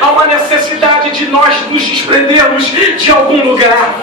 há uma necessidade de nós nos desprendermos de algum lugar.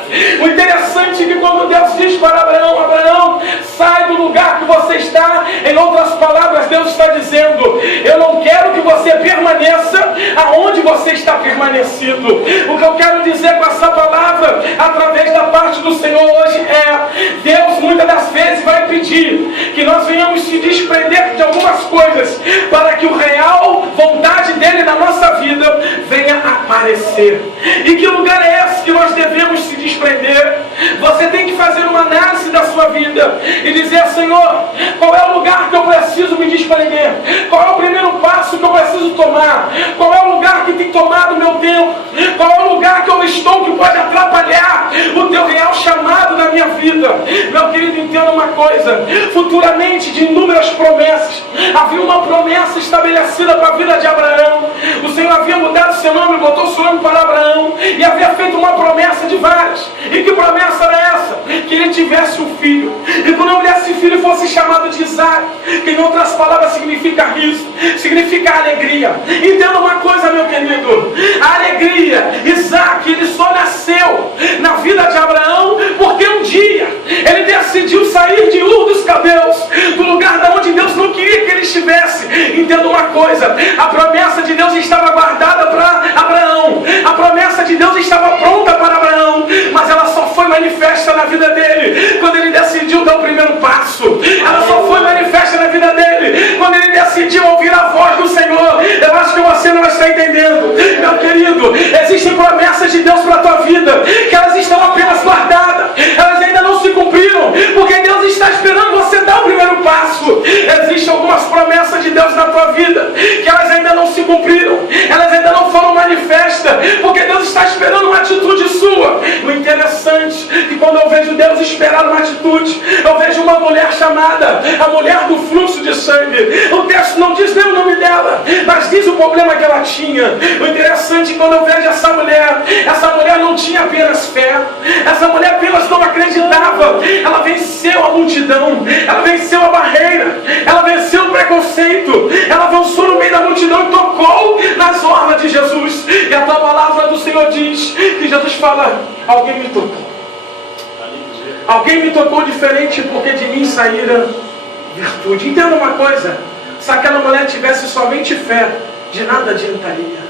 O interessante é que quando Deus diz para Abraão: Abraão, sai do lugar que você está, em outras palavras, Deus está dizendo: eu não quero que você permaneça aonde você está permanecido. O que eu quero dizer com essa palavra, através da parte do Senhor hoje, é: Deus muitas das vezes vai pedir que nós venhamos se desprender de algumas coisas, para que o real vontade dele na nossa vida venha aparecer. E que lugar é esse que nós devemos se desprender? Você tem que fazer uma análise da sua vida e dizer: Senhor, qual é o lugar que eu preciso me desprender? Qual é o primeiro passo que eu preciso tomar? Qual é o lugar que tem tomado o meu tempo? Qual é o lugar que eu estou que pode atrapalhar o teu real chamado na minha vida? Meu querido, entenda uma coisa: futuramente, de inúmeras promessas, havia uma promessa estabelecida para a vida de Abraão. O Senhor havia mudado seu nome, botou seu nome para Abraão, e havia feito uma promessa de várias. E que promessa era essa? Que ele tivesse um filho, e quando esse filho fosse chamado de Isaac, que em outras palavras significa riso, significa alegria. Entenda uma coisa, meu querido: a alegria, Isaac, ele só nasceu na vida de Abraão porque um dia ele decidiu sair de Ur dos Caldeus, do lugar da onde Deus não queria que ele estivesse. Entenda uma coisa: a promessa de Deus estava guardada para Abraão, a promessa de Deus estava pronta para Abraão, mas ela só foi manifesta na vida dele quando ele decidiu dar o primeiro passo. Ela só foi manifesta na vida dele quando ele decidiu ouvir a voz do Senhor. Eu acho que você não está entendendo, meu querido. Existem promessas de Deus para a tua vida que elas estão apenas guardadas, elas ainda não se cumpriram, porque Deus está esperando você dar o primeiro passo. Existem algumas promessas de Deus na tua vida que elas ainda não se cumpriram, elas ainda não foram manifestas, porque Deus está esperando uma atitude sua. O interessante é que quando eu vejo Deus esperar uma atitude, eu vejo uma mulher chamada a mulher do fluxo de sangue. O texto não diz nem o nome dela, mas diz o problema que ela tinha. O interessante é que quando eu vejo essa mulher não tinha apenas fé, essa mulher apenas não acreditava. Ela venceu a multidão, ela venceu a barreira, ela venceu o preconceito, ela avançou no meio da multidão e tocou nas orlas de Jesus. E a tua palavra do Senhor diz que Jesus fala: alguém me tocou. Alguém me tocou diferente, porque de mim saíra virtude. Entenda uma coisa: se aquela mulher tivesse somente fé, de nada adiantaria.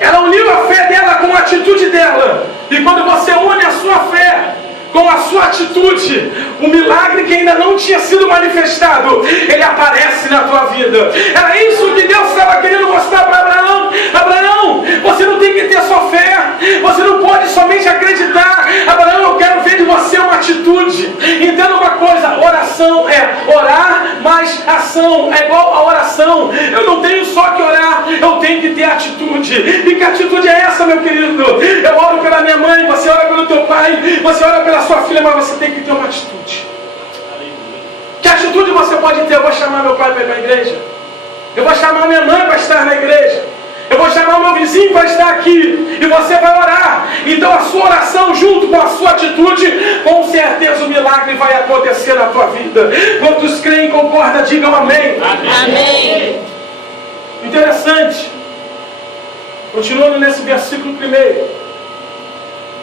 Ela uniu a fé dela com a atitude dela. E quando você une a sua fé com a sua atitude, o milagre que ainda não tinha sido manifestado, ele aparece na tua vida. Era isso que Deus estava querendo mostrar para Abraão. Abraão, você não tem que ter só fé, você não pode somente acreditar. Abraão, eu quero ver de você uma atitude. Entenda uma coisa: oração é orar, mas ação é igual a oração. Eu não tenho só que orar, eu tenho que ter atitude. E que atitude é essa, meu querido? Eu oro pela minha mãe, você ora pelo teu pai, você ora pela sua filha, mas você tem que ter uma atitude. Que atitude você pode ter? Eu vou chamar meu pai para ir para a igreja, eu vou chamar minha mãe para estar na igreja, eu vou chamar o meu vizinho para estar aqui, e você vai orar. Então a sua oração junto com a sua atitude, com certeza o milagre vai acontecer na tua vida. Quantos creem e concordam, digam amém. Amém. Interessante, continuando nesse versículo 1,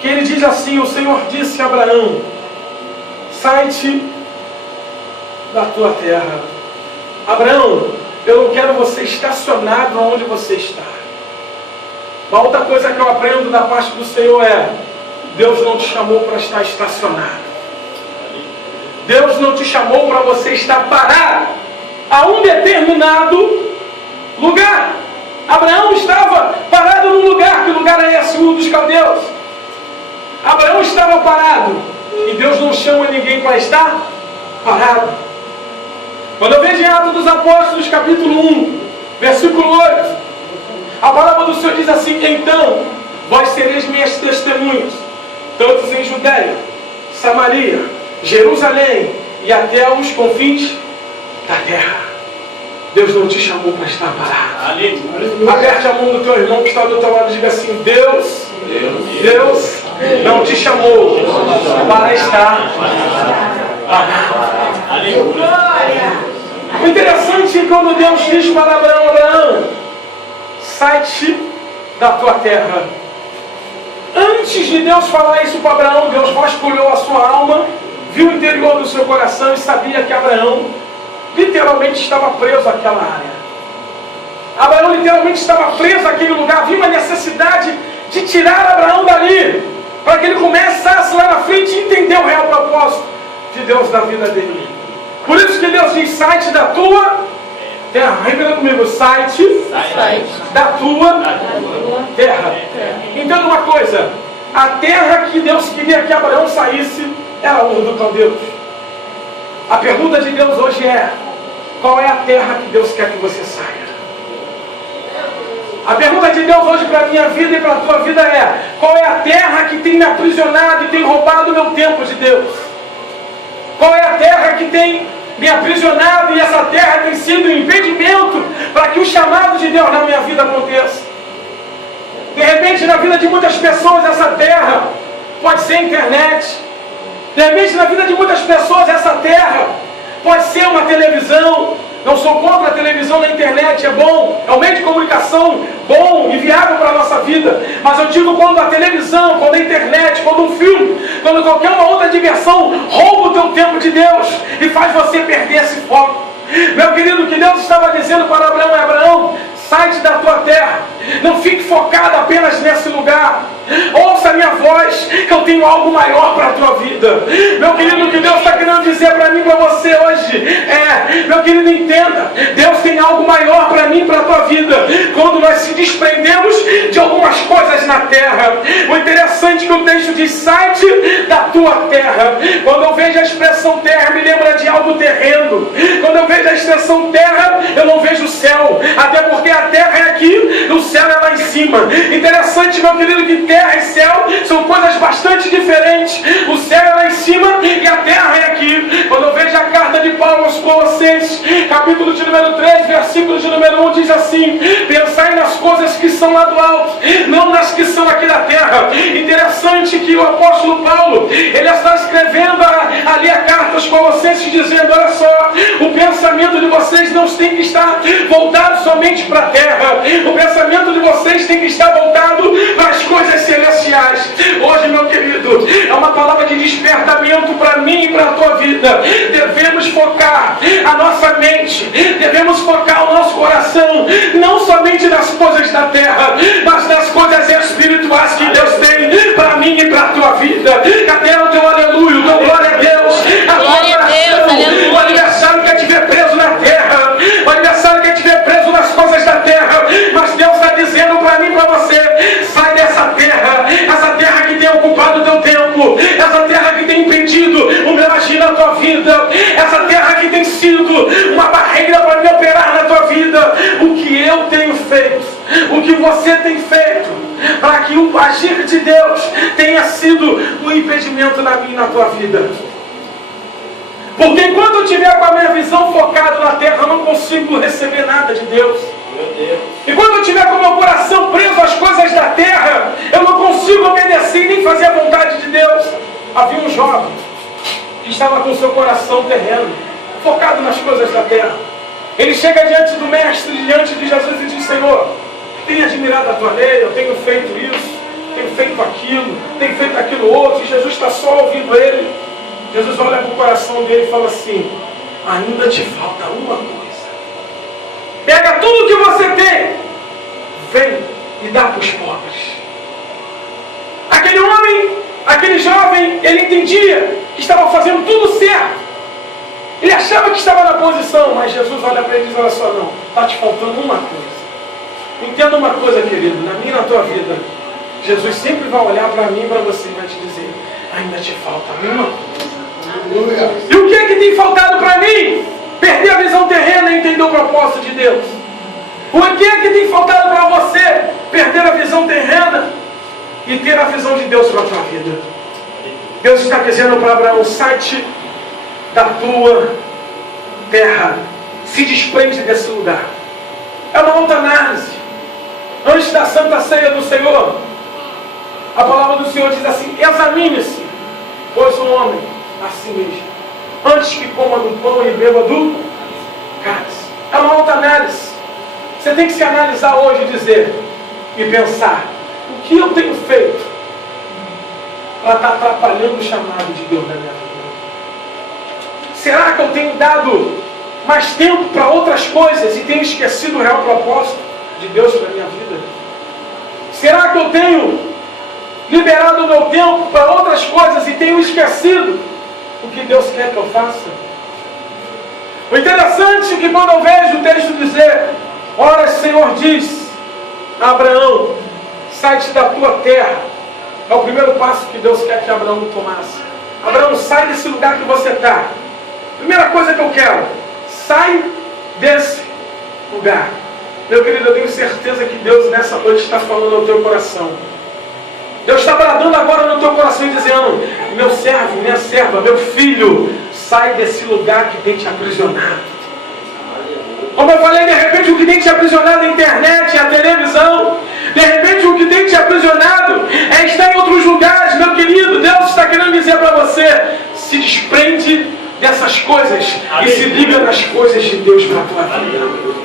que ele diz assim: o Senhor disse a Abraão: sai-te da tua terra. Abraão, eu não quero você estacionado onde você está. Uma outra coisa que eu aprendo da parte do Senhor é: Deus não te chamou para estar estacionado. Deus não te chamou para você estar parado a um determinado lugar. Abraão estava parado num lugar. Que lugar é esse? Ur dos Caldeus. Abraão estava parado, e Deus não chama ninguém para estar parado. Quando eu vejo em Atos dos Apóstolos, capítulo 1, versículo 8, a palavra do Senhor diz assim: então vós sereis minhas testemunhas, tanto em Judeia, Samaria, Jerusalém e até os confins da terra. Deus não te chamou para estar parado. Aperte a mão do teu irmão que está do teu lado e diga assim: Deus não te chamou para estar parado. O interessante é que quando Deus diz para Abraão: Abraão, sai-te da tua terra. Antes de Deus falar isso para Abraão, Deus vasculhou a sua alma, viu o interior do seu coração e sabia que Abraão literalmente estava preso àquela área. Abraão literalmente estava preso àquele lugar. Viu uma necessidade de tirar Abraão dali, para que ele começasse lá na frente a entender o real propósito de Deus na vida dele. Por isso que Deus diz: sai-te da tua terra. Repita comigo: sai-te da tua terra. Entenda uma coisa: a terra que Deus queria que Abraão saísse era a Ur dos Caldeus. A pergunta de Deus hoje é: qual é a terra que Deus quer que você saia? A pergunta de Deus hoje para a minha vida e para a tua vida é: qual é a terra que tem me aprisionado e tem roubado o meu tempo de Deus? Qual é a terra que tem me aprisionado e essa terra tem sido um impedimento para que o chamado de Deus na minha vida aconteça? De repente, na vida de muitas pessoas, essa terra pode ser a internet. De repente, na vida de muitas pessoas, essa terra pode ser uma televisão. Não sou contra a televisão, na internet, é bom, é um meio de comunicação bom e viável para a nossa vida. Mas eu digo, quando a televisão, quando a internet, quando um filme, quando qualquer uma outra diversão rouba o teu tempo de Deus e faz você perder esse foco. Meu querido, o que Deus estava dizendo para Abraão é: Abraão, sai-te da tua terra, não fique focado apenas nesse lugar. Ouça a minha voz, que eu tenho algo maior para a tua vida. Meu querido, o que Deus está querendo dizer para mim e para você hoje é: meu querido, entenda, Deus tem algo maior para mim e para a tua vida. Quando nós se desprendemos de algumas coisas na terra. O interessante é que o texto diz: sai-te da tua terra. Quando eu vejo a expressão terra, me lembra de algo terreno. Quando eu vejo a expressão terra, eu não vejo o céu, até porque a terra é aqui, o céu é lá em cima. Interessante, meu querido, que terra e céu são coisas bastante diferentes. O céu é lá em cima e a terra é aqui. Quando eu vejo a carta de Paulo aos Colossenses, capítulo de número 3, versículo de número 1, diz assim: pensai nas coisas que são lá do alto, não nas que são aqui da terra. Interessante que o apóstolo Paulo, ele está escrevendo ali a carta aos Colossenses, dizendo: olha só, o pensamento de vocês não tem que estar voltado somente para a terra. O pensamento de vocês tem que estar voltado para as coisas celestiais. Hoje, meu querido, é uma palavra de despertamento para mim e para a tua vida. Devemos focar a nossa mente, devemos focar o nosso coração, não somente nas coisas da terra, mas nas coisas espirituais que Deus tem para mim e para a tua vida. Cadê o teu aleluia, o teu glória a Deus, a tua oração? O adversário quer te ver preso na terra, o adversário quer te ver preso nas coisas da terra, mas Deus está dizendo para mim e para você: sai dessa terra, essa terra que tem ocupado o teu tempo, essa terra que tem impedido o meu agir na tua vida, essa terra que tem sido uma barreira para me operar na tua vida. O que eu tenho feito, o que você tem feito, para que o agir de Deus tenha sido um impedimento na minha e na tua vida. Porque enquanto eu estiver com a minha visão focada na terra, eu não consigo receber nada de Deus. E quando eu estiver com o meu coração preso às coisas da terra, eu não consigo obedecer nem fazer a vontade de Deus. Havia um jovem que estava com o seu coração terreno, focado nas coisas da terra. Ele chega diante do Mestre, diante de Jesus, e diz: Senhor, tenho admirado a tua lei, eu tenho feito isso, tenho feito aquilo, tenho feito aquilo outro. E Jesus está só ouvindo ele. Jesus olha para o coração dele e fala assim: ainda te falta uma coisa. Pega tudo que você tem, vem e dá para os pobres. Aquele homem, aquele jovem, ele entendia que estava fazendo tudo certo. Ele achava que estava na posição, mas Jesus olha para ele e diz: olha só, não, está te faltando uma coisa. Entenda uma coisa, querido, na minha e na tua vida, Jesus sempre vai olhar para mim e para você e vai te dizer: ainda te falta uma coisa. E o que é que tem faltado para mim? Perder a visão terrena e entender o propósito de Deus. O que é que tem faltado para você? Perder a visão terrena e ter a visão de Deus para a tua vida. Deus está dizendo para Abraão: sai-te da tua terra, se desprende desse lugar. É uma outra análise. Antes da Santa Ceia do Senhor, a palavra do Senhor diz assim: examine-se, pois o homem a si mesmo, antes que coma do pão e beba do cálice. É uma outra análise. Você tem que se analisar hoje e dizer, e pensar, o que eu tenho feito para estar atrapalhando o chamado de Deus na minha vida? Será que eu tenho dado mais tempo para outras coisas e tenho esquecido o real propósito de Deus para a minha vida? Será que eu tenho liberado o meu tempo para outras coisas e tenho esquecido o que Deus quer que eu faça? O interessante é que quando eu vejo o texto dizer, ora, o Senhor diz a Abraão, sai-te da tua terra. É o primeiro passo que Deus quer que Abraão tomasse. Abraão, sai desse lugar que você está. Primeira coisa que eu quero, sai desse lugar. Meu querido, eu tenho certeza que Deus nessa noite está falando ao teu coração. Deus está bradando agora no teu coração e dizendo, meu servo, minha serva, meu filho, sai desse lugar que tem te aprisionado. Como eu falei, de repente o que tem te aprisionado é a internet, é a televisão. De repente o que tem te aprisionado é estar em outros lugares. Meu querido, Deus está querendo dizer para você, se desprende dessas coisas e se liga nas coisas de Deus para a tua vida.